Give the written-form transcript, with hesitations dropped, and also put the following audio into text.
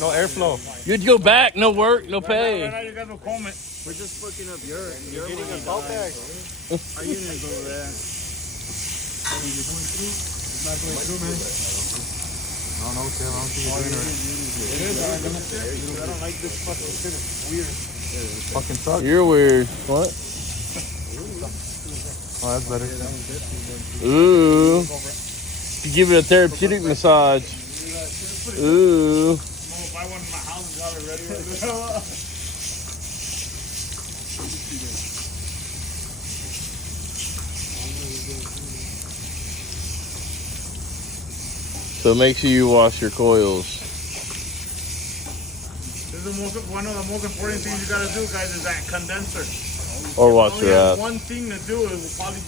No airflow. You'd go back, no work, no pay. Right now you got no comment. We're just fucking up your Getting a salt bag. Our union's over there. It's not going through, man. No, Tim. I don't think you're doing it. It is. I don't like this fucking shit. It's weird. Fucking sucks. You're weird. What? Oh, that's better. Ooh. You give it a therapeutic massage. Ooh. If I wanted my house got it ready. So make sure you wash your coils. This is one of the most important things you gotta do, guys, is that condenser. Or wash Only your has ass. one thing to do is probably